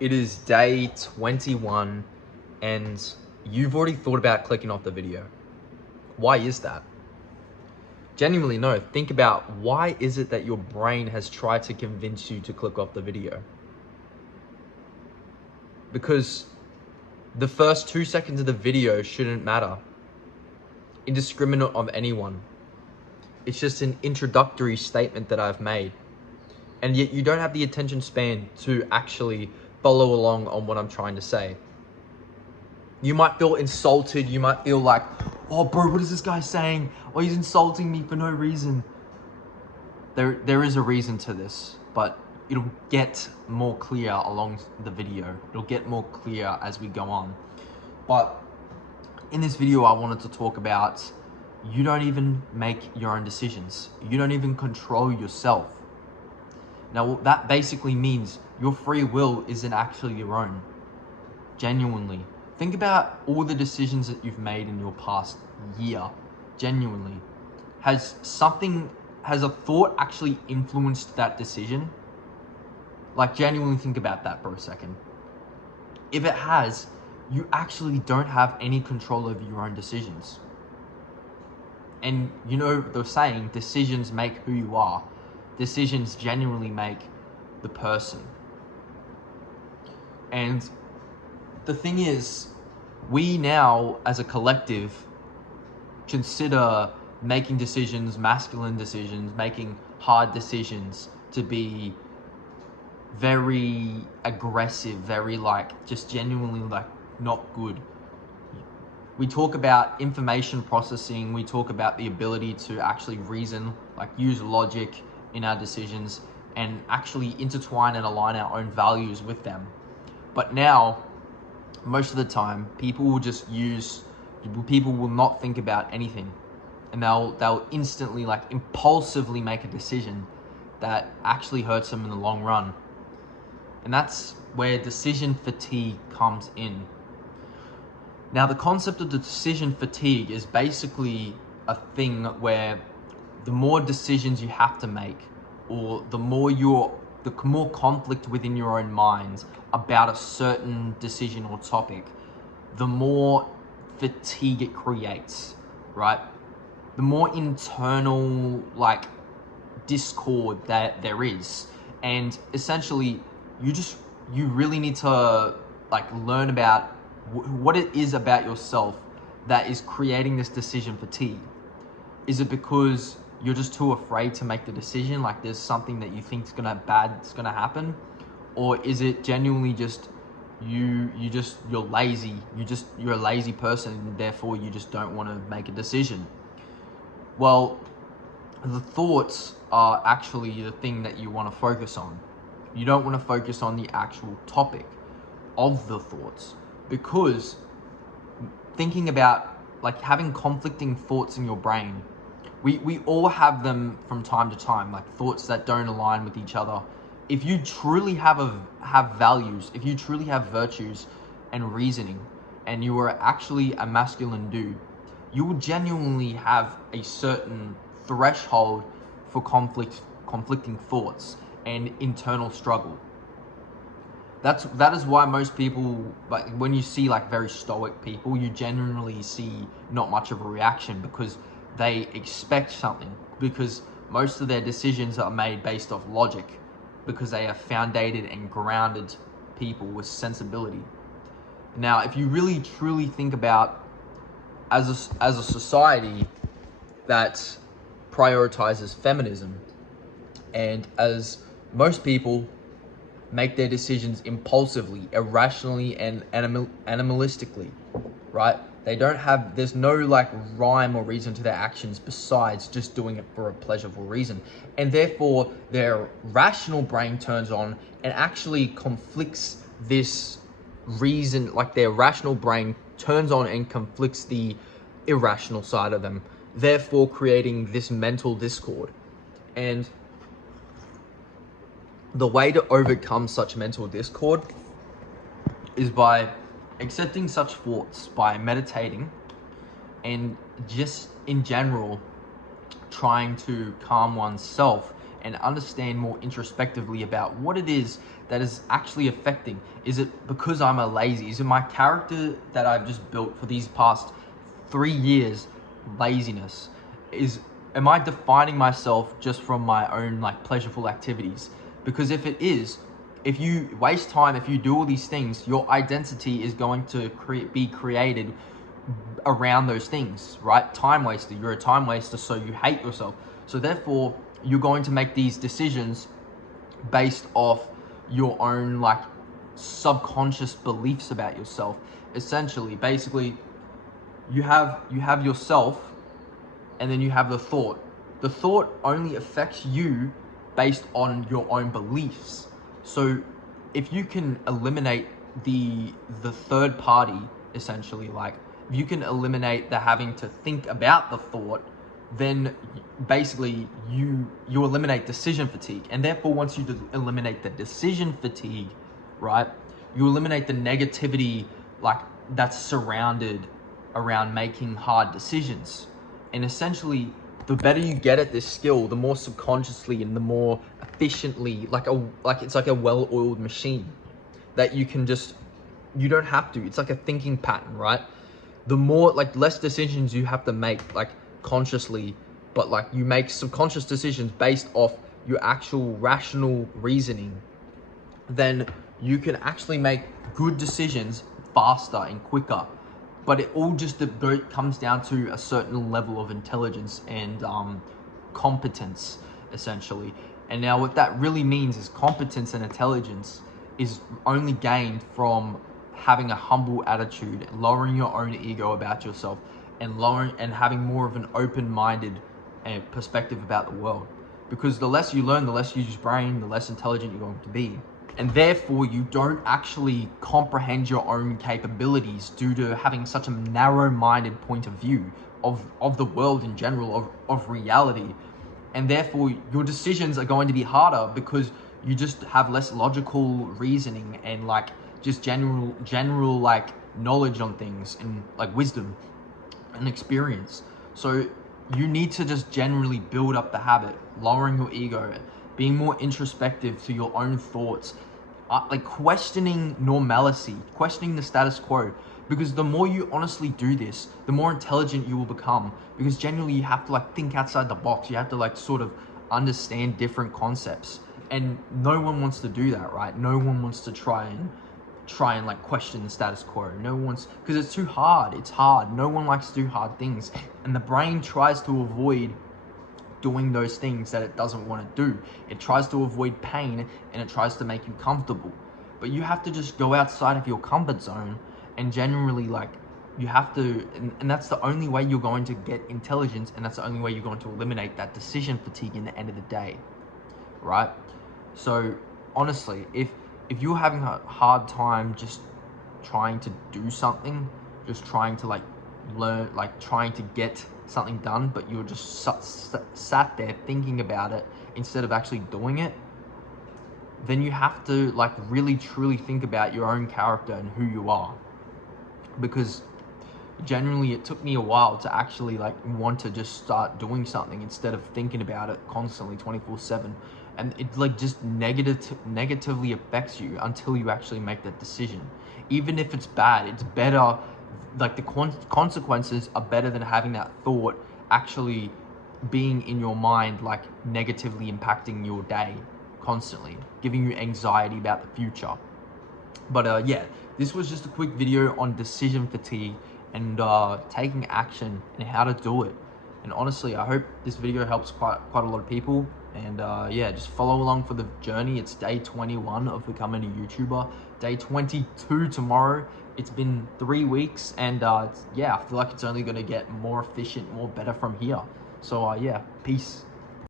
It is day 21 and you've already thought about clicking off the video. Why is that? Genuinely, no. Think about why is it that your brain has tried to convince you to click off the video? Because the first 2 seconds of the video shouldn't matter, indiscriminate of anyone. It's just an introductory statement that I've made. And yet you don't have the attention span to actually follow along on what I'm trying to say. You might feel insulted. You might feel like, oh bro, what is this guy saying? Oh, he's insulting me for no reason. There is a reason to this, but it'll get more clear along the video. It'll get more clear as we go on. But in this video, I wanted to talk about you don't even make your own decisions. You don't even control yourself. Now, that basically means your free will isn't actually your own. Genuinely. Think about all the decisions that you've made in your past year. Genuinely. Has a thought actually influenced that decision? Like, genuinely think about that for a second. If it has, you actually don't have any control over your own decisions. And you know the saying, decisions make who you are. Decisions genuinely make the person. And the thing is, we now as a collective consider making decisions, masculine decisions, making hard decisions to be very aggressive, very just genuinely not good. We talk about information processing, we talk about the ability to actually reason, use logic in our decisions and actually intertwine and align our own values with them. But now, most of the time, people will not think about anything, and they'll instantly, impulsively make a decision that actually hurts them in the long run. And that's where decision fatigue comes in. Now, the concept of the decision fatigue is basically a thing where the more decisions you have to make, or the more conflict within your own mind about a certain decision or topic, the more fatigue it creates, right? The more internal discord that there is. And essentially, you really need to learn about what it is about yourself that is creating this decision fatigue. Is it because you're just too afraid to make the decision, there's something that you think is gonna happen? Or is it genuinely just you're lazy, you're a lazy person and therefore you just don't want to make a decision? Well, the thoughts are actually the thing that you want to focus on. You don't want to focus on the actual topic of the thoughts, because thinking about having conflicting thoughts in your brain, we all have them from time to time, thoughts that don't align with each other. If you truly have values, if you truly have virtues and reasoning, and you are actually a masculine dude, you will genuinely have a certain threshold for conflicting thoughts and internal struggle. That is why most people, when you see very stoic people, you generally see not much of a reaction, because they expect something, because most of their decisions are made based off logic, because they are founded and grounded people with sensibility. Now, if you really truly think about as a society that prioritizes feminism, and as most people make their decisions impulsively, irrationally, and animalistically, right? There's no rhyme or reason to their actions besides just doing it for a pleasurable reason. And therefore their rational brain turns on and actually conflicts this reason, their rational brain turns on and conflicts the irrational side of them, therefore creating this mental discord. And the way to overcome such mental discord is by accepting such thoughts, by meditating, and just in general trying to calm oneself and understand more introspectively about what it is that is actually affecting. Is it because I'm a lazy? Is it my character that I've just built for these past 3 years laziness? Am I defining myself just from my own like pleasureful activities? Because if it is, if you waste time, if you do all these things, your identity is going to be created around those things, right? Time waster. You're a time waster, so you hate yourself. So therefore, you're going to make these decisions based off your own like subconscious beliefs about yourself. Essentially, basically, you have yourself, and then you have the thought. The thought only affects you based on your own beliefs. So if you can eliminate the third party, essentially, like if you can eliminate the having to think about the thought, then basically you eliminate decision fatigue. And therefore, once you eliminate the decision fatigue, right, you eliminate the negativity like that's surrounded around making hard decisions. And essentially, the better you get at this skill, the more subconsciously and the more efficiently, like it's like a well-oiled machine that you can just, you don't have to. It's like a thinking pattern, right? The more, like, less decisions you have to make, like, consciously, but like you make subconscious decisions based off your actual rational reasoning, then you can actually make good decisions faster and quicker. But it all just comes down to a certain level of intelligence and competence, essentially. And now what that really means is competence and intelligence is only gained from having a humble attitude, lowering your own ego about yourself, and having more of an open-minded perspective about the world. Because the less you learn, the less you use brain, the less intelligent you're going to be. And therefore, you don't actually comprehend your own capabilities due to having such a narrow-minded point of view of the world in general, of reality. And therefore, your decisions are going to be harder because you just have less logical reasoning and like just general like knowledge on things and like wisdom and experience. So you need to just generally build up the habit, lowering your ego, being more introspective to your own thoughts, like questioning normalcy, questioning the status quo. Because the more you honestly do this, the more intelligent you will become. Because generally you have to like think outside the box. You have to like sort of understand different concepts. And no one wants to do that, right? No one wants to try and like question the status quo. No one wants, because it's too hard. It's hard. No one likes to do hard things. And the brain tries to avoid doing those things that it doesn't want to do. It tries to avoid pain and it tries to make you comfortable. But you have to just go outside of your comfort zone and generally like you have to, and that's the only way you're going to get intelligence, and that's the only way you're going to eliminate that decision fatigue in the end of the day, right? So honestly, if you're having a hard time just trying to do something, just trying to like learn, like trying to get something done, but you're just sat there thinking about it instead of actually doing it, then you have to like really truly think about your own character and who you are. Because generally it took me a while to actually like want to just start doing something instead of thinking about it constantly 24/7, and it like just negatively affects you until you actually make that decision. Even if it's bad, it's better, like the consequences are better than having that thought actually being in your mind, like negatively impacting your day constantly, giving you anxiety about the future. But yeah, this was just a quick video on decision fatigue and taking action and how to do it. And honestly, I hope this video helps quite a lot of people. And yeah, just follow along for the journey. It's day 21 of becoming a YouTuber. Day 22 tomorrow. It's been 3 weeks, and yeah, I feel like it's only going to get more efficient, more better from here. So yeah, peace.